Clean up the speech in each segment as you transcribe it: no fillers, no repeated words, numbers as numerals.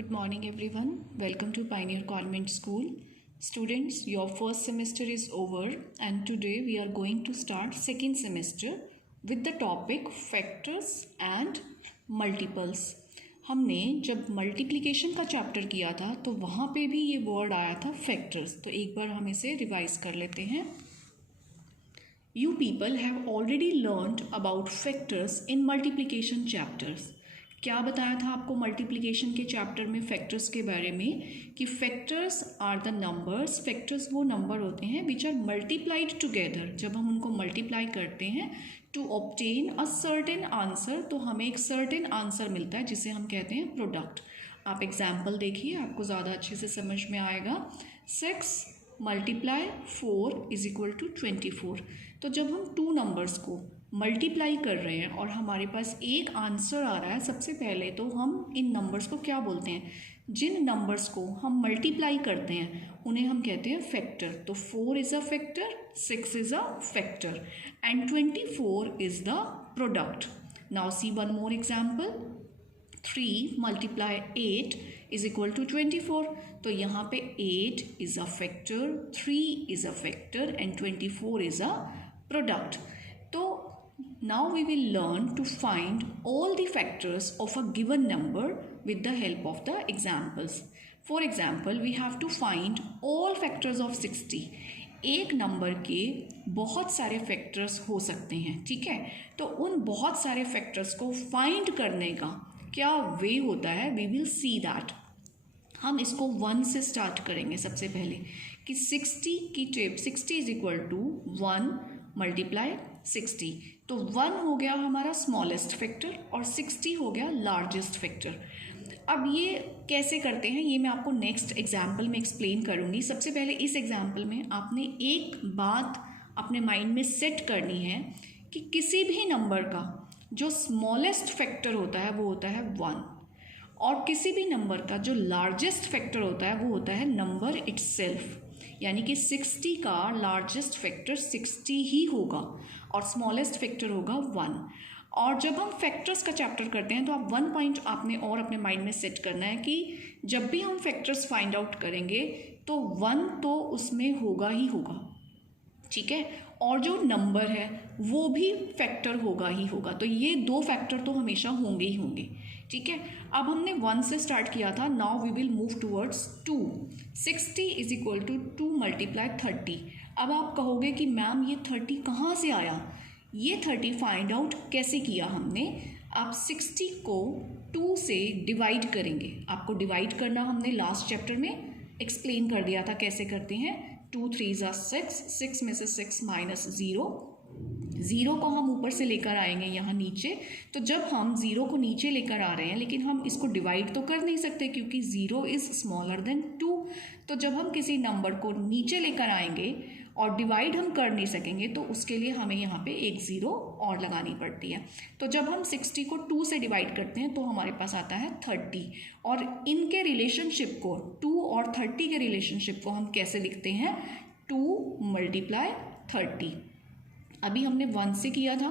Good morning, everyone. Welcome to Pioneer Convent School. Students, your first semester is over, and today we are going to start second semester with the topic factors and multiples. हमने जब multiplication का chapter किया था तो वहाँ पे भी ये वर्ड आया था फैक्टर्स. तो एक बार हम इसे रिवाइज कर लेते हैं. You people have already learned about factors in multiplication chapters. क्या बताया था आपको मल्टीप्लिकेशन के चैप्टर में फैक्टर्स के बारे में कि factors are the numbers. Factors वो नंबर होते हैं विच आर मल्टीप्लाइड टुगेदर. जब हम उनको मल्टीप्लाई करते हैं to obtain a certain answer, तो हमें एक सर्टेन आंसर मिलता है जिसे हम कहते हैं प्रोडक्ट. आप एग्जाम्पल देखिए, आपको ज़्यादा अच्छे से समझ में आएगा. 6 मल्टीप्लाई 4 इज इक्वल टू 24. तो जब हम टू नंबर्स को मल्टीप्लाई कर रहे हैं और हमारे पास एक आंसर आ रहा है, सबसे पहले तो हम इन नंबर्स को क्या बोलते हैं? जिन नंबर्स को हम मल्टीप्लाई करते हैं उन्हें हम कहते हैं फैक्टर. तो 4 is a factor, 6 is a factor and 24 is the product. Now see one more example. 3 multiply 8 is equal to 24. तो यहाँ पे 8 is a factor, 3 is a factor and 24 is a product. तो now we will learn to find all the factors of a given number with the help of the examples. For example, we have to find all factors of 60. एक number के बहुत सारे factors हो सकते हैं, ठीक है. तो उन बहुत सारे फैक्टर्स को फाइंड करने का क्या वे होता है, we will see that. हम इसको 1 से स्टार्ट करेंगे सबसे पहले कि 60 की टेप 60 इज इक्वल टू 1 मल्टीप्लाई 60. तो 1 हो गया हमारा स्मॉलेस्ट फैक्टर और 60 हो गया लार्जेस्ट फैक्टर. अब ये कैसे करते हैं ये मैं आपको नेक्स्ट एग्जाम्पल में एक्सप्लेन करूँगी. सबसे पहले इस एग्जाम्पल में आपने एक बात अपने माइंड में सेट करनी है कि किसी भी नंबर का जो स्मॉलेस्ट फैक्टर होता है वो होता है 1, और किसी भी नंबर का जो लार्जेस्ट फैक्टर होता है वो होता है नंबर इटसेल्फ. यानी कि 60 का लार्जेस्ट फैक्टर 60 ही होगा और स्मॉलेस्ट फैक्टर होगा 1. और जब हम फैक्टर्स का चैप्टर करते हैं तो आप 1 पॉइंट आपने और अपने माइंड में सेट करना है कि जब भी हम फैक्टर्स फाइंड आउट करेंगे तो 1 तो उसमें होगा ही होगा, ठीक है, और जो नंबर है वो भी फैक्टर होगा ही होगा. तो ये दो फैक्टर तो हमेशा होंगे ही होंगे, ठीक है. अब हमने 1 से स्टार्ट किया था. Now we will move towards 2. 60 is equal to 2 multiply 30. अब आप कहोगे कि मैम ये 30 कहाँ से आया, ये 30 फाइंड आउट कैसे किया हमने. आप 60 को 2 से डिवाइड करेंगे. आपको डिवाइड करना हमने लास्ट चैप्टर में एक्सप्लेन कर दिया था कैसे करते हैं. 2 3 6, 6 में से 6 माइनस 0 को हम ऊपर से लेकर आएंगे यहाँ नीचे. तो जब हम 0 को नीचे लेकर आ रहे हैं लेकिन हम इसको डिवाइड तो कर नहीं सकते क्योंकि 0 इज़ स्मॉलर देन 2. तो जब हम किसी नंबर को नीचे लेकर आएंगे और डिवाइड हम कर नहीं सकेंगे तो उसके लिए हमें यहाँ पे एक 0 और लगानी पड़ती है. तो जब हम 60 को 2 से डिवाइड करते हैं तो हमारे पास आता है 30. और इनके रिलेशनशिप को 2 और 30 के रिलेशनशिप को हम कैसे लिखते हैं, 2 मल्टीप्लाई 30. अभी हमने 1 से किया था,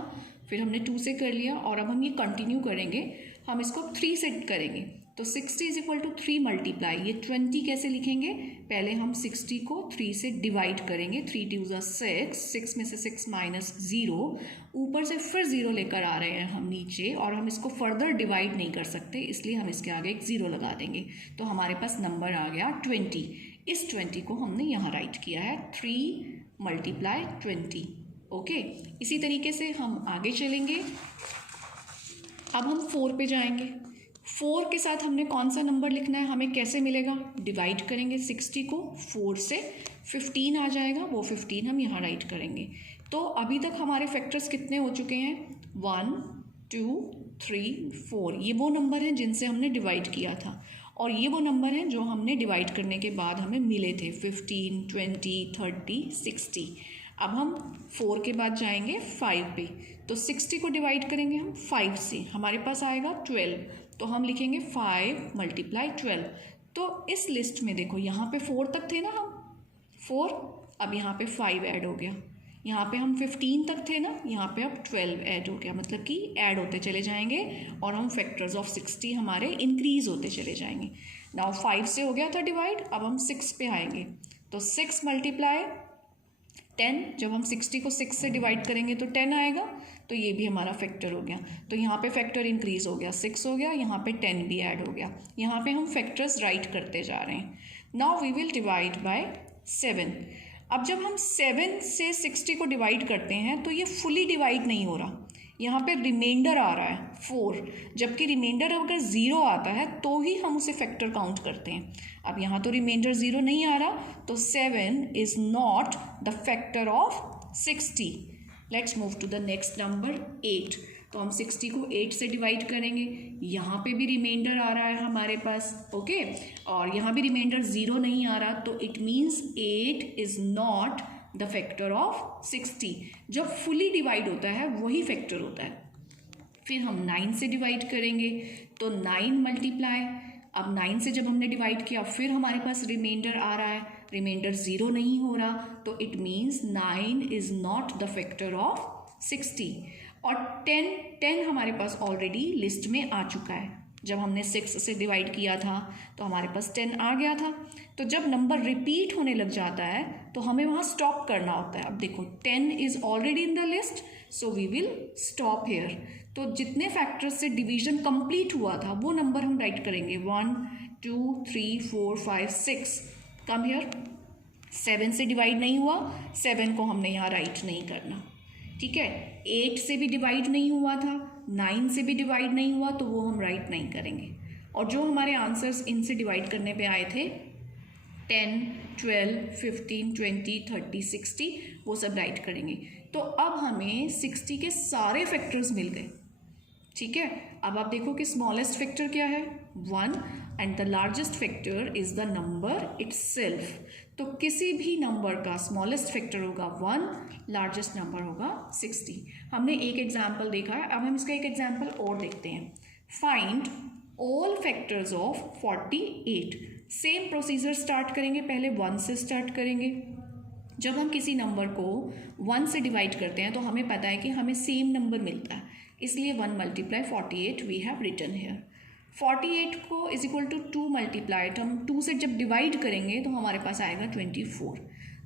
फिर हमने 2 से कर लिया और अब हम ये कंटिन्यू करेंगे. हम इसको 3 से करेंगे. तो 60 इज इक्वल टू 3 मल्टीप्लाई, ये 20 कैसे लिखेंगे, पहले हम 60 को 3 से डिवाइड करेंगे. 3 2 6, 6 में से 6 माइनस 0, ऊपर से फिर 0 लेकर आ रहे हैं हम नीचे और हम इसको फर्दर डिवाइड नहीं कर सकते इसलिए हम इसके आगे एक 0 लगा देंगे. तो हमारे पास नंबर आ गया 20. इस 20 को हमने यहाँ राइट किया है 3 मल्टीप्लाई 20. ओके, इसी तरीके से हम आगे चलेंगे. अब हम 4 पे जाएंगे. 4 के साथ हमने कौन सा नंबर लिखना है, हमें कैसे मिलेगा, डिवाइड करेंगे 60 को 4 से, 15 आ जाएगा, वो 15 हम यहाँ राइट करेंगे. तो अभी तक हमारे फैक्टर्स कितने हो चुके हैं, 1 2 3 4. ये वो नंबर हैं जिनसे हमने डिवाइड किया था और ये वो नंबर हैं जो हमने डिवाइड करने के बाद हमें मिले थे, 15 20 30 60. अब हम 4 के बाद जाएंगे 5 पे. तो 60 को डिवाइड करेंगे हम 5 से, हमारे पास आएगा 12. तो हम लिखेंगे 5 मल्टीप्लाई 12. तो इस लिस्ट में देखो यहाँ पे 4 तक थे ना हम, 4, अब यहाँ पे 5 ऐड हो गया. यहाँ पे हम 15 तक थे ना, यहाँ पे अब 12 ऐड हो गया, मतलब कि ऐड होते चले जाएंगे और हम फैक्टर्स ऑफ 60 हमारे इंक्रीज होते चले जाएंगे। नाउ 5 से हो गया था डिवाइड, अब हम 6 पे आएंगे, तो 6 मल्टीप्लाई 10, जब हम 60 को 6 से डिवाइड करेंगे तो 10 आएगा, तो ये भी हमारा फैक्टर हो गया। तो यहाँ पे फैक्टर इंक्रीज हो गया, 6 हो गया, यहाँ पे 10 भी ऐड हो गया। यहाँ पे हम फैक्टर्स राइट करते जा रहे हैं। Now we will divide by 7। अब जब हम 7 से 60 को डिवाइड करते हैं तो ये फुली डिवाइड नहीं हो रहा, यहाँ पे रिमाइंडर आ रहा है 4, जबकि रिमाइंडर अगर 0 आता है तो ही हम उसे फैक्टर काउंट करते हैं। अब यहाँ तो रिमाइंडर 0 नहीं आ रहा, तो 7 is not the factor of 60। Let's move to the next number 8। तो हम 60 को 8 से डिवाइड करेंगे, यहाँ पे भी रिमाइंडर आ रहा है हमारे पास, ओके, और यहाँ भी रिमाइंडर 0 नहीं आ रहा, तो it means 8 is not the factor of 60। जब फुली डिवाइड होता है वही फैक्टर होता है। फिर हम 9 से डिवाइड करेंगे, तो 9 मल्टीप्लाई, अब 9 से जब हमने डिवाइड किया फिर हमारे पास रिमाइंडर आ रहा है, रिमाइंडर 0 नहीं हो रहा, तो it means 9 is not the factor of 60। और 10 हमारे पास ऑलरेडी लिस्ट में आ चुका है, जब हमने 6 से डिवाइड किया था तो हमारे पास 10 आ गया था। तो जब नंबर रिपीट होने लग जाता है तो हमें वहाँ स्टॉप करना होता है। अब देखो 10 is already in the list, so we will stop here. तो जितने फैक्टर्स से डिवीजन कंप्लीट हुआ था वो नंबर हम राइट करेंगे, 1 2 3 4 5 6। कम हेयर, 7 से डिवाइड नहीं हुआ, 7 को हमने यहाँ राइट नहीं करना, ठीक है। 8 से भी डिवाइड नहीं हुआ था, 9 से भी डिवाइड नहीं हुआ, तो वो हम राइट नहीं करेंगे। और जो हमारे आंसर्स इनसे डिवाइड करने पे आए थे 10 12 15 20 30 60, वो सब राइट करेंगे। तो अब हमें 60 के सारे फैक्टर्स मिल गए, ठीक है। अब आप देखो कि स्मॉलेस्ट फैक्टर क्या है, 1, and the largest factor is the number itself. तो किसी भी नंबर का स्मॉलेस्ट फैक्टर होगा 1, लार्जेस्ट नंबर होगा 60। हमने एक एग्जाम्पल देखा है, अब हम इसका एक एग्जाम्पल और देखते हैं। Find all factors of 48। Same procedure start करेंगे, पहले 1 से स्टार्ट करेंगे। जब हम किसी नंबर को 1 से डिवाइड करते हैं तो हमें पता है कि हमें सेम नंबर मिलता है, इसलिए 1 multiply 48 we have written here. 48 को इज इक्वल टू 2 मल्टीप्लाई, तो हम 2 से जब डिवाइड करेंगे तो हमारे पास आएगा 24।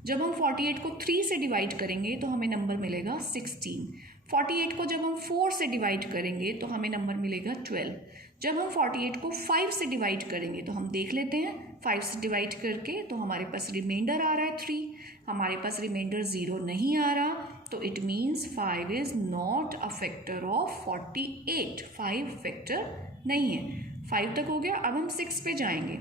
जब हम 48 को 3 से डिवाइड करेंगे तो हमें नंबर मिलेगा 16। 48 को जब हम 4 से डिवाइड करेंगे तो हमें नंबर मिलेगा 12। जब हम 48 को 5 से डिवाइड करेंगे तो हम देख लेते हैं, 5 से डिवाइड करके तो हमारे पास रिमाइंडर आ रहा है 3, हमारे पास रिमाइंडर 0 नहीं आ रहा, तो it means 5 is not a factor of 48। 5 factor नहीं है। 5 तक हो गया, अब हम 6 पे जाएंगे,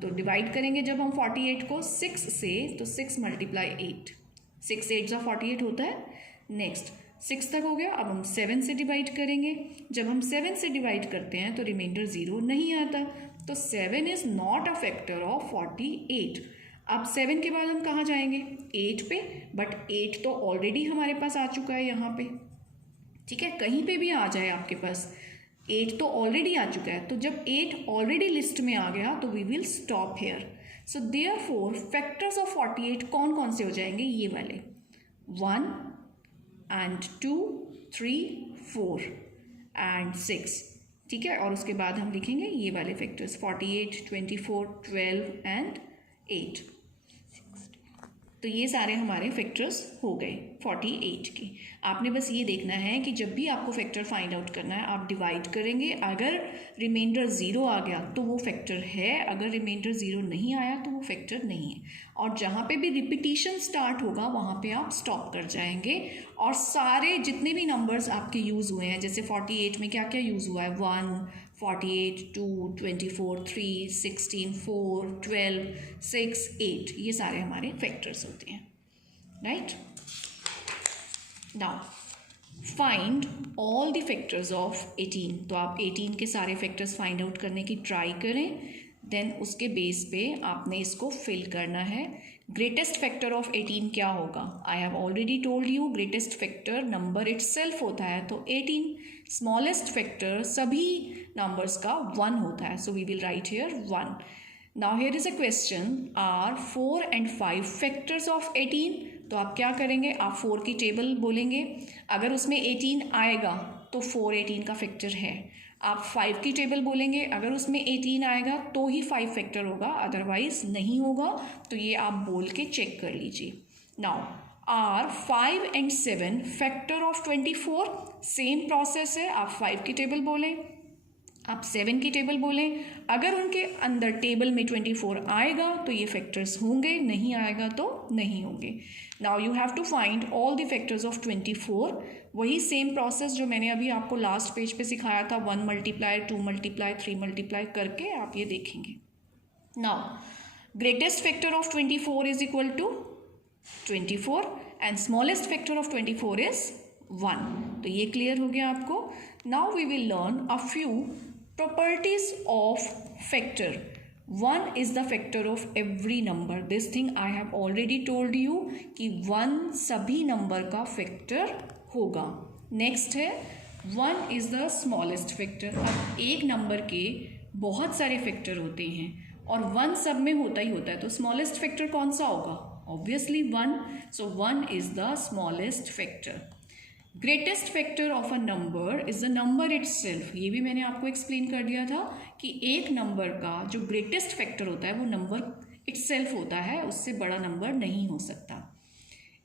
तो डिवाइड करेंगे जब हम 48 को 6 से, तो 6 मल्टीप्लाई 8, 6 8 जा 48 होता है। नेक्स्ट 6 तक हो गया, अब हम 7 से डिवाइड करेंगे। जब हम 7 से डिवाइड करते हैं तो रिमाइंडर 0 नहीं आता, तो 7 is not a factor of 48। अब 7 के बाद हम कहाँ जाएंगे, 8 पे, बट 8 तो ऑलरेडी हमारे पास आ चुका है यहाँ पे, ठीक है। कहीं पे भी आ जाए आपके पास, 8 तो ऑलरेडी आ चुका है, तो जब 8 ऑलरेडी लिस्ट में आ गया तो we will stop here. So therefore factors of 48 कौन कौन से हो जाएंगे, ये वाले 1 and 2 3 4 and 6, ठीक है। और उसके बाद हम लिखेंगे ये वाले फैक्टर्स 48 24 12 and 8। तो ये सारे हमारे फैक्टर्स हो गए 48 के। आपने बस ये देखना है कि जब भी आपको फैक्टर फाइंड आउट करना है आप डिवाइड करेंगे, अगर रिमाइंडर 0 आ गया तो वो फैक्टर है, अगर रिमाइंडर 0 नहीं आया तो वो फैक्टर नहीं है। और जहाँ पे भी रिपीटिशन स्टार्ट होगा वहाँ पे आप स्टॉप कर जाएंगे, और सारे जितने भी नंबर्स आपके यूज़ हुए हैं, जैसे 48 में क्या क्या यूज़ हुआ है, 1 48 2 24 3 16 4 12 6 8, ये सारे हमारे फैक्टर्स होते हैं, right. Now find all the factors of 18। तो आप 18 के सारे फैक्टर्स फाइंड आउट करने की ट्राई करें, देन उसके बेस पे आपने इसको फिल करना है। ग्रेटेस्ट फैक्टर ऑफ 18 क्या होगा, I have already told you, greatest factor number itself होता है, तो 18। स्मॉलेस्ट फैक्टर सभी नंबर्स का 1 होता है, so we will write here 1। Now here is a question, are 4 and 5 factors of 18? तो आप क्या करेंगे, आप 4 की टेबल बोलेंगे, अगर उसमें 18 आएगा तो 4 18 का फैक्टर है। आप 5 की टेबल बोलेंगे, अगर उसमें 18 आएगा तो ही 5 फैक्टर होगा, अदरवाइज नहीं होगा। तो ये आप बोल के चेक कर लीजिए। Now are 5 and 7 factor of 24? Same process है, आप 5 की टेबल बोलें, आप 7 की टेबल बोलें, अगर उनके अंदर टेबल में 24 आएगा तो ये फैक्टर्स होंगे, नहीं आएगा तो नहीं होंगे। Now you have to find all the factors of 24। वही सेम प्रोसेस जो मैंने अभी आपको लास्ट पेज पे सिखाया था, 1 मल्टीप्लाई 2 मल्टीप्लाई 3 मल्टीप्लाई करके आप ये देखेंगे। Now greatest factor of 24 is equal to 24 and smallest factor of 24 is 1। तो ये क्लियर हो गया आपको। Now we will learn a few properties of factor. 1 is the factor of every number. This thing I have already told you कि 1 सभी number का factor होगा। Next है 1 is the smallest factor. अब एक नंबर के बहुत सारे फैक्टर होते हैं और 1 सब में होता ही होता है, तो स्मॉलेस्ट फैक्टर कौन सा होगा? Obviously 1. So 1 is the smallest factor. Greatest factor of a number is the number itself. ये भी मैंने आपको एक्सप्लेन कर दिया था कि एक नंबर का जो ग्रेटेस्ट फैक्टर होता है वो नंबर इटसेल्फ होता है, उससे बड़ा नंबर नहीं हो सकता।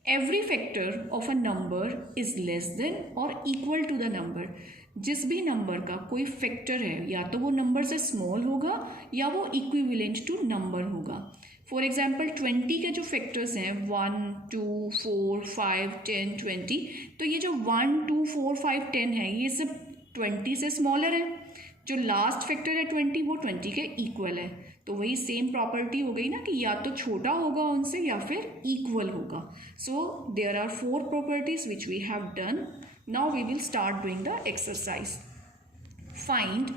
Every factor of a number is less than और इक्वल टू द नंबर। जिस भी नंबर का कोई फैक्टर है या तो वो नंबर से स्मॉल होगा या वो इक्विवेलेंट टू नंबर होगा। फॉर एग्जाम्पल 20 के जो फैक्टर्स हैं 1 2 4 5 10 20, तो ये जो 1 2 4 5 10 है ये सब 20 से स्मॉलर है। जो लास्ट फैक्टर है 20 वो 20 के इक्वल है। तो वही सेम प्रॉपर्टी हो गई ना कि या तो छोटा होगा उनसे या फिर इक्वल होगा। So there are 4 properties which we have done. Now we will start doing the exercise. Find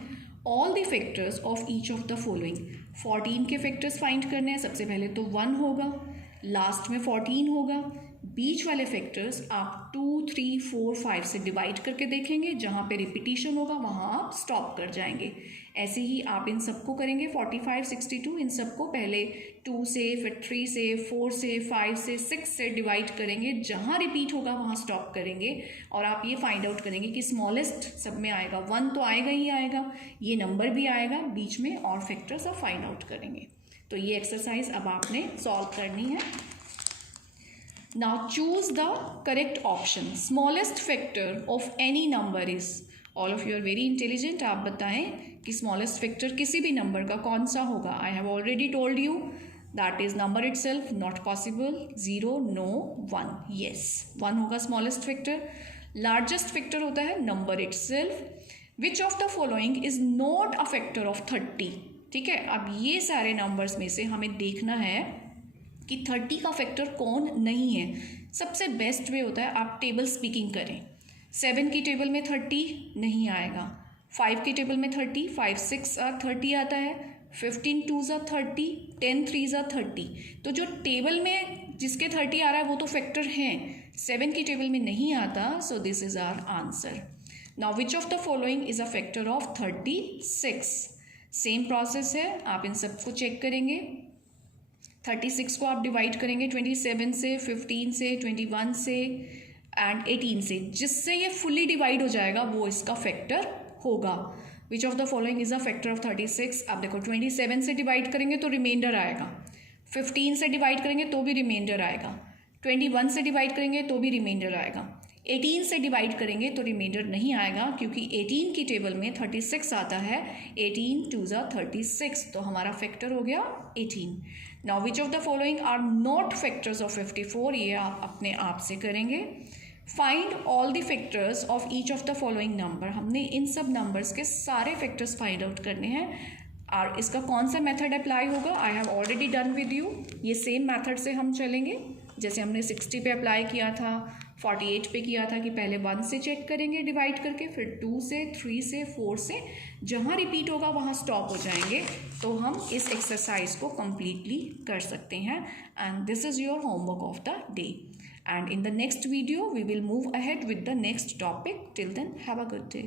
all the factors of each of the following. 14 के फैक्टर्स फाइंड करने हैं। सबसे पहले तो 1 होगा, लास्ट में 14 होगा। बीच वाले फैक्टर्स आप 2 3 4 5 से डिवाइड करके देखेंगे, जहाँ पे रिपीटिशन होगा वहाँ आप स्टॉप कर जाएंगे। ऐसे ही आप इन सबको करेंगे 45 62, इन सबको पहले 2 से फिर 3 से 4 से 5 से 6 से डिवाइड करेंगे, जहाँ रिपीट होगा वहाँ स्टॉप करेंगे और आप ये फाइंड आउट करेंगे कि स्मॉलेस्ट सब में आएगा 1 तो आएगा ही आएगा, ये नंबर भी आएगा बीच में और फैक्टर्स आप फाइंड आउट करेंगे। तो ये एक्सरसाइज अब आपने सॉल्व करनी है। Now choose the correct option. Smallest factor of any number is, all of you are very intelligent, आप बताएं कि स्मॉलेस्ट फैक्टर किसी भी नंबर का कौन सा होगा। I have already told you that is number itself, not possible, 0 no 1। Yes 1 होगा स्मॉलेस्ट फैक्टर। लार्जेस्ट फैक्टर होता है number itself. Which of the following is not a factor of 30? ठीक है, अब ये सारे नंबर्स में से हमें देखना है कि 30 का फैक्टर कौन नहीं है। सबसे बेस्ट वे होता है आप टेबल स्पीकिंग करें। 7 की टेबल में 30 नहीं आएगा, 5 की टेबल में 30, 5 6 30 आता है, 15 2 30, 10 3 30। तो जो टेबल में जिसके 30 आ रहा है वो तो फैक्टर हैं, 7 की टेबल में नहीं आता। So this is our answer. Now which of the following is a factor of 36? Same process है, आप इन सबको चेक करेंगे। 36 को आप डिवाइड करेंगे 27 से, 15 से, 21 से एंड 18 से, जिससे ये फुली डिवाइड हो जाएगा वो इसका फैक्टर होगा। विच of the following is a factor of 36? आप देखो 27 से डिवाइड करेंगे तो रिमाइंडर आएगा, 15 से डिवाइड करेंगे तो भी रिमाइंडर आएगा, 21 से डिवाइड करेंगे तो भी रिमाइंडर आएगा, 18 से डिवाइड करेंगे तो रिमाइंडर नहीं आएगा क्योंकि 18 की टेबल में 36 आता है। 18 2 36, तो हमारा फैक्टर हो गया 18। Now which of the following are not factors of 54? ये आप अपने आप से करेंगे। Find all the factors of each of the following number. हमने इन सब नंबर्स के सारे फैक्टर्स फाइंड आउट करने हैं और इसका कौन सा मेथड अप्लाई होगा I have already done with you. ये सेम मेथड से हम चलेंगे जैसे हमने 60 पे अप्लाई किया था, 48 पे किया था कि पहले 1 से चेक करेंगे डिवाइड करके, फिर 2 से, 3 से, 4 से, जहाँ रिपीट होगा वहाँ स्टॉप हो जाएंगे। तो हम इस एक्सरसाइज को कम्प्लीटली कर सकते हैं and this is your homework of the day. And in the next video we will move ahead with the next topic. Till then, have a good day.